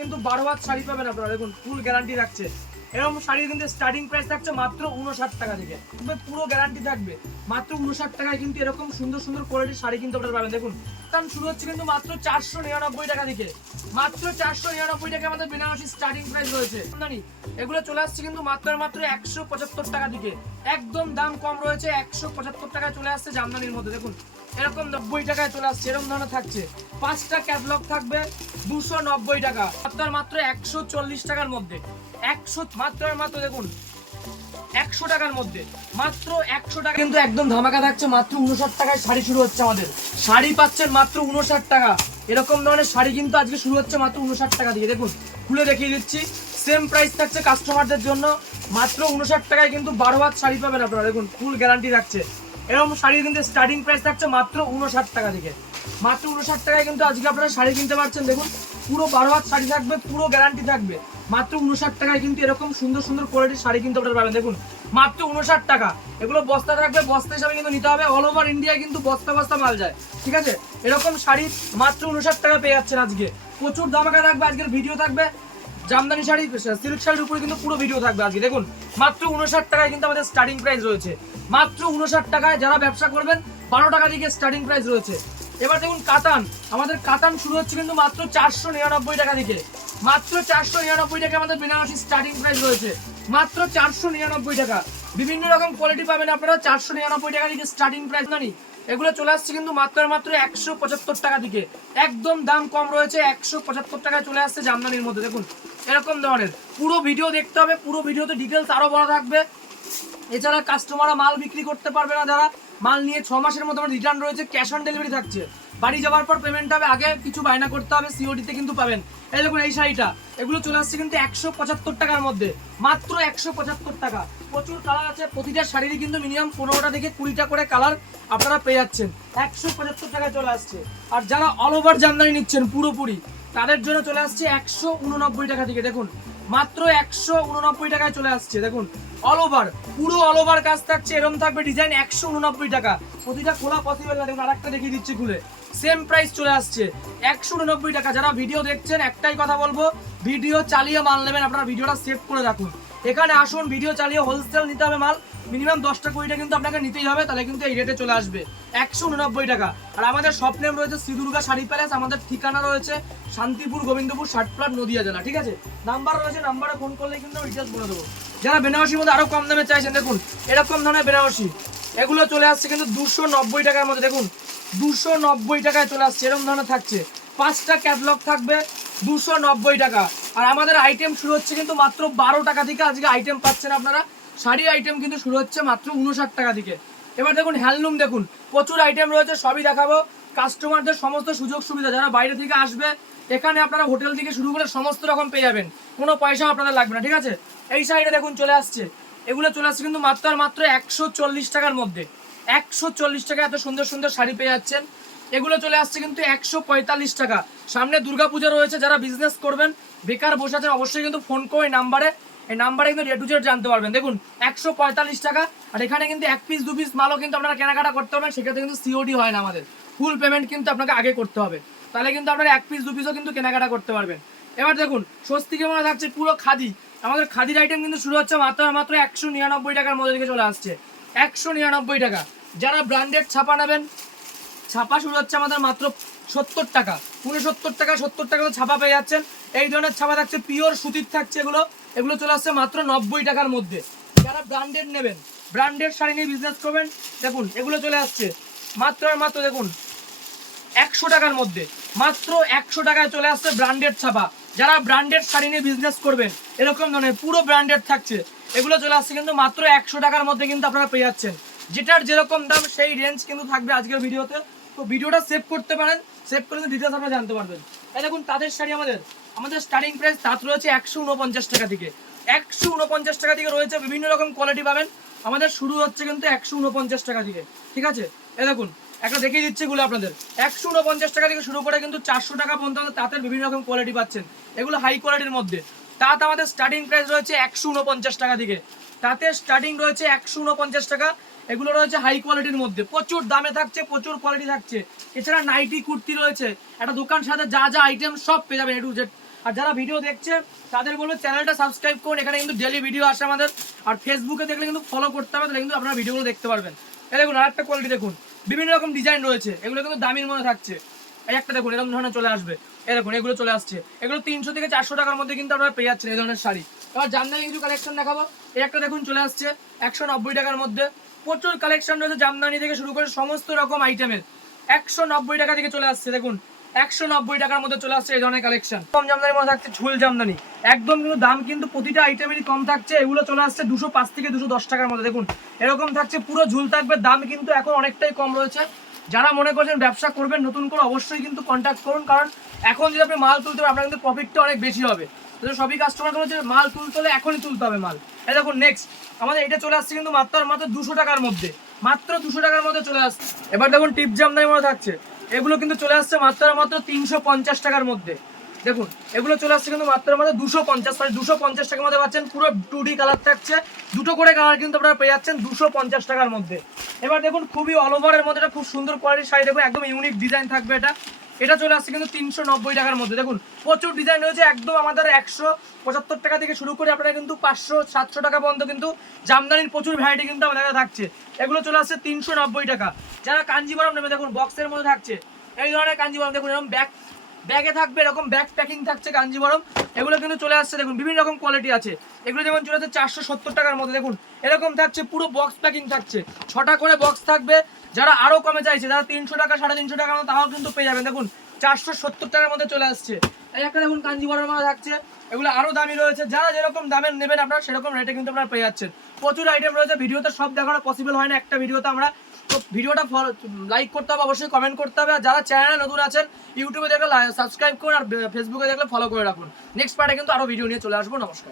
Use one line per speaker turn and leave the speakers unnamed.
কিন্তু বারো হাত শাড়ি পাবেন আপনারা। দেখুন ফুল গ্যারান্টি রাখছে এরকম শাড়ি কিন্তু স্টার্টিং প্রাইস থাকছে মাত্র উনষাট টাকা থেকে। পুরো গ্যারান্টি থাকবে। মাত্র উনষাট টাকায় কিন্তু এরকম সুন্দর সুন্দর কোয়ালিটির শাড়ি কিন্তু আপনারা পাবেন। দেখুন, কারণ শুরু হচ্ছে কিন্তু মাত্র চারশো নিরানব্বই টাকা থেকে। মাত্র চারশো নিরানব্বই টাকা আমাদের বেনারসি স্টার্টিং প্রাইস রয়েছে। এগুলো চলে আসছে কিন্তু মাত্র মাত্র একশো পঁচাত্তর টাকা দিকে একদম দাম কম রয়েছে, একশো পঁচাত্তর টাকায় চলে আসছে জামদানির মধ্যে। দেখুন, এরকম নব্বই টাকায় চলে আসছে, এরকম ধরনের থাকছে। পাঁচটা ক্যাটলগ থাকবে দুশো নব্বই টাকা। আর মাত্র একশো চল্লিশ টাকার মধ্যে। একশো মাত্র মাত্র দেখুন, একশো টাকার মধ্যে। মাত্র একশো টাকা। কিন্তু একদম ধামাকা থাকছে মাত্র উনষাট টাকায় শাড়ি শুরু হচ্ছে আমাদের। শাড়ি পাচ্ছেন মাত্র উনষাট টাকা। এরকম ধরনের শাড়ি কিন্তু আজকে শুরু হচ্ছে মাত্র উনষাট টাকা দিয়ে। দেখুন, খুলে দেখিয়ে দিচ্ছি। সেম প্রাইস থাকছে কাস্টমারদের জন্য। মাত্র উনষাট টাকায় কিন্তু বারো হাত শাড়ি পাবেন আপনারা। দেখুন ফুল গ্যারান্টি থাকছে। এরকম শাড়ির কিন্তু স্টার্টিং প্রাইস থাকছে মাত্র উনষাট টাকা থেকে। মাত্র উনষাট টাকায় কিন্তু আজকে আপনারা শাড়ি কিনতে পারছেন। দেখুন, পুরো বারো হাত শাড়ি থাকবে, পুরো গ্যারান্টি থাকবে। মাত্র উনষাট টাকায় কিন্তু এরকম সুন্দর সুন্দর কোয়ালিটির শাড়ি কিন্তু আপনারা পাবেন। দেখুন, মাত্র উনষাট টাকা। এগুলো বস্তা থাকবে, বস্তা হিসাবে কিন্তু নিতে হবে। অল ওভার ইন্ডিয়ায় কিন্তু বস্তা বস্তা মাল যায়। ঠিক আছে? এরকম শাড়ি মাত্র উনষাট টাকা পেয়ে যাচ্ছেন আজকে। প্রচুর দামাকা থাকবে, আজকের ভিডিও থাকবে। জামদানি শাড়ি সিল্ক শাড়ির উপরে কিন্তু পুরো ভিডিও থাকবে আজকে। দেখুন, মাত্র উনষাট টাকায় কিন্তু আমাদের স্টার্টিং প্রাইস রয়েছে। মাত্র উনষাট টাকায় যারা ব্যবসা করবেন, বারো টাকা থেকে স্টার্টিং প্রাইস রয়েছে। এবার দেখুন কাতান। আমাদের কাতান শুরু হচ্ছে কিন্তু মাত্র চারশো নিরানব্বই টাকা থেকে মাত্র চারশো নিরানব্বই টাকা আমাদের বেনারসি স্টার্টিং প্রাইস রয়েছে। মাত্র চারশো নিরানব্বই টাকা। বিভিন্ন রকম কোয়ালিটি পাবেন আপনারা চারশো নিরানব্বই টাকা থেকে স্টার্টিং প্রাইস জানি। এগুলো চলে আসছে কিন্তু মাত্র মাত্র একশো পঁচাত্তর টাকা দিকে। একদম দাম কম রয়েছে, একশো পঁচাত্তর টাকায় চলে আসছে জামদানির মধ্যে। দেখুন, এরকম ধরনের। পুরো ভিডিও দেখতে হবে, পুরো ভিডিওতে ডিটেলস আরও বড় থাকবে। এছাড়া কাস্টমাররা মাল বিক্রি করতে পারবে না যারা। মাল নিয়ে ছ মাসের মতো রিটার্ন রয়েছে ক্যাশ অন ডেলিভারি থাকছে। বাড়ি যাওয়ার পর পেমেন্ট হবে, আগে কিছু বায়না করতে হবে সিওডিতে কিন্তু পাবেন। এই দেখুন, এই শাড়িটা, এগুলো চলে আসছে কিন্তু একশো পঁচাত্তর টাকার মধ্যে, মাত্র একশো পঁচাত্তর টাকা। প্রচুর কালার আছে, প্রতিটা শাড়িরই কিন্তু মিনিমাম পনেরোটা থেকে কুড়িটা করে কালার আপনারা পেয়ে যাচ্ছেন। একশো পঁচাত্তর টাকায় চলে আসছে। আর যারা অল ওভার জামদানি নিচ্ছেন, পুরোপুরি, তাদের জন্য চলে আসছে একশো উননব্বই টাকা থেকে। দেখুন মাত্র একশো উননব্বই টাকায় চলে আসছে। দেখুন অল ওভার পুরো অল ওভার কাজ থাকছে, এরম থাকবে ডিজাইন একশো উননব্বই টাকা। প্রতিটা খোলা পসিবল না, দেখুন, আরেকটা দেখিয়ে দিচ্ছি খুলে। সেম প্রাইস চলে আসছে, একশো উননব্বই টাকা। যারা ভিডিও দেখছেন, একটাই কথা বলব ভিডিও চালিয়ে মাল নেবেন। আপনারা ভিডিওটা সেভ করে রাখুন। এখানে আসুন ভিডিও চালিয়ে হোলসেল নিতে হবে মাল। মিনিমাম দশটা কুড়িটা কিন্তু আপনাকে নিতেই হবে, তাহলে কিন্তু এই রেটে চলে আসবে। একশো উননব্বই টাকা। আর আমাদের শপ নেম রয়েছে শ্রীদুর্গা শাড়ি প্যালেস আমাদের ঠিকানা রয়েছে শান্তিপুর, গোবিন্দপুর, ষাটপ্লাট, নদিয়া জেলা, ঠিক আছে? নাম্বার রয়েছে নাম্বারে ফোন করলে কিন্তু ডিটেলস বলে দেবো। যারা বেনারসির মধ্যে আরও কম দামে চাইছেন, দেখুন, এরকম ধরনের বেনারসি। এগুলো চলে আসছে কিন্তু দুশো নব্বই টাকার মধ্যে, দেখুন, দুশো নব্বই টাকায় চলে আসছে, এরকম ধরনের থাকছে। পাঁচটা ক্যাটলগ থাকবে, দুশো নব্বই টাকা। আর আমাদের আইটেম শুরু হচ্ছে কিন্তু মাত্র বারো টাকা থেকে আজকে আইটেম পাচ্ছেন আপনারা। শাড়ির আইটেম কিন্তু শুরু হচ্ছে মাত্র উনষাট টাকা থেকে এবার দেখুন হ্যান্ডলুম দেখুন। প্রচুর আইটেম রয়েছে, সবই দেখাবো। কাস্টমারদের সমস্ত সুযোগ সুবিধা, যারা বাইরে থেকে আসবে, এখানে আপনারা হোটেল থেকে শুরু করে সমস্ত রকম পেয়ে যাবেন। কোনো পয়সা আপনাদের লাগবে না, ঠিক আছে? এই সাইডে দেখুন, চলে আসছে। এগুলো চলে আসছে কিন্তু মাত্র আর মাত্র একশো চল্লিশ টাকার মধ্যে। একশো চল্লিশ টাকা এত সুন্দর সুন্দর শাড়ি পেয়ে যাচ্ছেন। এগুলো চলে আসছে কিন্তু একশো পঁয়তাল্লিশ টাকা। সামনে দুর্গাপূজা রয়েছে, যারা বিজনেস করবেন, বেকার বসে আছেন, অবশ্যই কিন্তু ফোন করে এই নাম্বারে এই নাম্বারে কিন্তু রেট টু জেড জানতে পারবেন। দেখুন, একশো পঁয়তাল্লিশ টাকা, আর এখানে কিন্তু এক পিস দু পিস মালও কিন্তু আপনারা কেনাকাটা করতে পারবেন, সেক্ষেত্রে কিন্তু সিওডি হয় না আমাদের। ফুল পেমেন্ট কিন্তু আপনাকে আগে করতে হবে। তাহলে কিন্তু আপনারা এক পিস দু পিসও কিন্তু কেনাকাটা করতে পারবেন। এবার দেখুন স্বস্তিকে মনে থাকছে? পুরো খাদি। আমাদের খাদির আইটেম কিন্তু শুরু হচ্ছে মাত্র মাত্র একশো নিরানব্বই টাকার মধ্যে থেকে চলে আসছে। একশো নিরানব্বই টাকা। যারা ব্র্যান্ডেড ছাপা নেবেন ছাপা শুরু হচ্ছে আমাদের মাত্র সত্তর টাকা। উনসত্তর টাকা, সত্তর টাকা ছাপা পেয়ে যাচ্ছেন। এই ধরনের ছাপা থাকছে, পিওর সুতির থাকছে এগুলো। এগুলো চলে আসছে মাত্র নব্বই টাকার মধ্যে। যারা ব্র্যান্ডেড নেবেন, ব্র্যান্ডেড শাড়ি নিয়ে বিজনেস করবেন, দেখুন, এগুলো চলে আসছে। মাত্র আর মাত্র দেখুন, একশো টাকার মধ্যে। মাত্র একশো টাকায় চলে আসছে ব্র্যান্ডেড ছাপা। যারা ব্র্যান্ডেড শাড়ি নিয়ে বিজনেস করবেন, এরকম ধরনের পুরো ব্র্যান্ডেড থাকছে। এগুলো চলে আসছে কিন্তু মাত্র একশো টাকার মধ্যে কিন্তু আপনারা পেয়ে যাচ্ছেন। যেটার যেরকম দাম, সেই রেঞ্জ কিন্তু থাকবে আজকের ভিডিওতে। তো ভিডিওটা সেভ করতে পারেন সেভ করে ডিটেলস আপনারা জানতে পারবেন। এই দেখুন তাদের শাড়ি আমাদের। আমাদের স্টার্টিং প্রাইস তাঁত রয়েছে একশো উনপঞ্চাশ টাকা থেকে। একশো উনপঞ্চাশ টাকা থেকে রয়েছে বিভিন্ন রকম কোয়ালিটি পাবেন। আমাদের শুরু হচ্ছে কিন্তু একশো উনপঞ্চাশ টাকা থেকে, ঠিক আছে? এ দেখুন, একটা দেখিয়ে দিচ্ছি গুলো আপনাদের। একশো উনপঞ্চাশ টাকা থেকে শুরু করে কিন্তু চারশো টাকা পর্যন্ত তাঁতের বিভিন্ন রকম কোয়ালিটি পাচ্ছেন। এগুলো হাই কোয়ালিটির মধ্যে। তাঁত আমাদের স্টার্টিং প্রাইস রয়েছে একশো উনপঞ্চাশ টাকা থেকে। তাঁতের স্টার্টিং রয়েছে একশো উনপঞ্চাশ টাকা। এগুলো রয়েছে হাই কোয়ালিটির মধ্যে। প্রচুর দামে থাকছে, প্রচুর কোয়ালিটি থাকছে। এছাড়া নাইটি কুর্তি রয়েছে। একটা দোকান সাথে যা যা আইটেম সব পেয়ে যাবেন এটু জেড আর যারা ভিডিও দেখছে, তাদের বলব চ্যানেলটা সাবস্ক্রাইব করুন। এখানে কিন্তু ডেলি ভিডিও আসে আমাদের। আর ফেসবুকে দেখলে কিন্তু ফলো করতে হবে, তাহলে কিন্তু আপনারা ভিডিওগুলো দেখতে পারবেন। এই দেখুন, আরেকটা কোয়ালিটি দেখুন। বিভিন্ন রকম ডিজাইন রয়েছে। এগুলো কিন্তু দামির মধ্যে থাকছে। এই একটা দেখুন, এরকম ধরনের চলে আসবে। দেখুন, এগুলো চলে আসছে। এগুলো তিনশো থেকে চারশো টাকার মধ্যে কিন্তু আপনারা পেয়ে যাচ্ছেন এই ধরনের শাড়ি। এবার জামদানি কিছু কালেকশন দেখাবো। এই একটা দেখুন, চলে আসছে একশো নব্বই টাকার মধ্যে। প্রচুর কালেকশন রয়েছে জামদানি থেকে শুরু করে সমস্ত রকম আইটেমের একশো নব্বই টাকা থেকে চলে আসছে, দেখুন। একশো নব্বই টাকার মধ্যে চলে আসছে এই ধরনের কালেকশন কম জামদানির মধ্যে থাকছে ঝুল জামদানি। একদম কিন্তু দাম কিন্তু প্রতিটা আইটেমেরই কম থাকছে। এগুলো চলে আসছে দুশো পাঁচ থেকে দুশো দশ টাকার মধ্যে, দেখুন। এরকম থাকছে, পুরো ঝুল থাকবে, দাম কিন্তু এখন অনেকটাই কম রয়েছে। যারা মনে করছেন ব্যবসা করবেন, নতুন করে অবশ্যই কিন্তু কন্ট্যাক্ট করুন। কারণ এখন যদি আপনি মাল তুলতে হবে আপনার কিন্তু প্রফিটটা অনেক বেশি হবে। সবই কাস্টমার বলছে মাল তুলতে হলে এখনই তুলতে হবে মাল। এই দেখুন নেক্সট আমাদের এটা চলে আসছে কিন্তু মাত্র মাত্র দুশো টাকার মধ্যে। মাত্র দুশো টাকার মধ্যে চলে আসছে। এবার দেখুন টিপ জামদানির মধ্যে থাকছে। এগুলো কিন্তু চলে আসছে মাত্র মাত্র তিনশো পঞ্চাশ টাকার মধ্যে। দেখুন, এগুলো চলে আসছে কিন্তু মাত্র মাত্র দুশো পঞ্চাশ মানে দুশো পঞ্চাশ টাকার মধ্যে পাচ্ছেন। পুরো টু ডি কালার থাকছে। দুটো করে কালার কিন্তু আপনারা পেয়ে যাচ্ছেন দুশো পঞ্চাশ টাকার মধ্যে। এবার দেখুন, খুবই অল ওভারের মধ্যে খুব সুন্দর কোয়ালিটির শাড়ি। দেখুন, একদম ইউনিক ডিজাইন থাকবে এটা। এটা চলে আসছে কিন্তু তিনশো নব্বই টাকার মধ্যে। দেখুন, প্রচুর ডিজাইন রয়েছে, একদম আমাদের একশো পঁচাত্তর টাকা থেকে শুরু করে আপনারা কিন্তু পাঁচশো, সাতশো টাকা পর্যন্ত কিন্তু জামদানির প্রচুর ভ্যারাইটি কিন্তু আমাদের কাছে থাকছে। এগুলো চলে আসছে তিনশো নব্বই টাকা। যারা কাঞ্জিবরম নেবে, দেখুন বক্সের মধ্যে থাকছে। এই ধরনের কাঞ্জিবরম, দেখুন, এরকম ব্যাগ ব্যাগে থাকবে, এরকম ব্যাগ প্যাকিং থাকছে কাঞ্জিবরম। এগুলো কিন্তু চলে আসছে, দেখুন, বিভিন্ন রকম কোয়ালিটি আছে। এগুলো যেমন চলে আসছে চারশো সত্তর টাকার মধ্যে, দেখুন, এরকম থাকছে, পুরো বক্স প্যাকিং থাকছে। ছটা করে বক্স থাকবে, যারা আরও কমে চাইছে, যারা তিনশো টাকা, সাড়ে তিনশো টাকার মতো তাও কিন্তু পেয়ে যাবেন। দেখুন, চারশো সত্তর টাকার মধ্যে চলে আসছে। এই একটা, দেখুন কাঞ্জিবরমের মধ্যে থাকছে, এগুলো আরও দামি রয়েছে। যারা যেরকম দামের নেবেন আপনারা, সেরকম রেটে কিন্তু আপনারা পেয়ে যাচ্ছেন। প্রচুর আইটেম রয়েছে, ভিডিওতে সব দেখানো পসিবল হয় না, একটা ভিডিওতে আমরা তো ভিডিওটা লাইক করতে হবে, অবশ্যই কমেন্ট করতে হবে। আর যারা চ্যানেলে নতুন আছেন ইউটিউবে দেখলে সাবস্ক্রাইব করুন আর ফেসবুকে দেখলে ফলো করে রাখুন। নেক্সট পার্টে কিন্তু আরও ভিডিও নিয়ে চলে আসব। নমস্কার।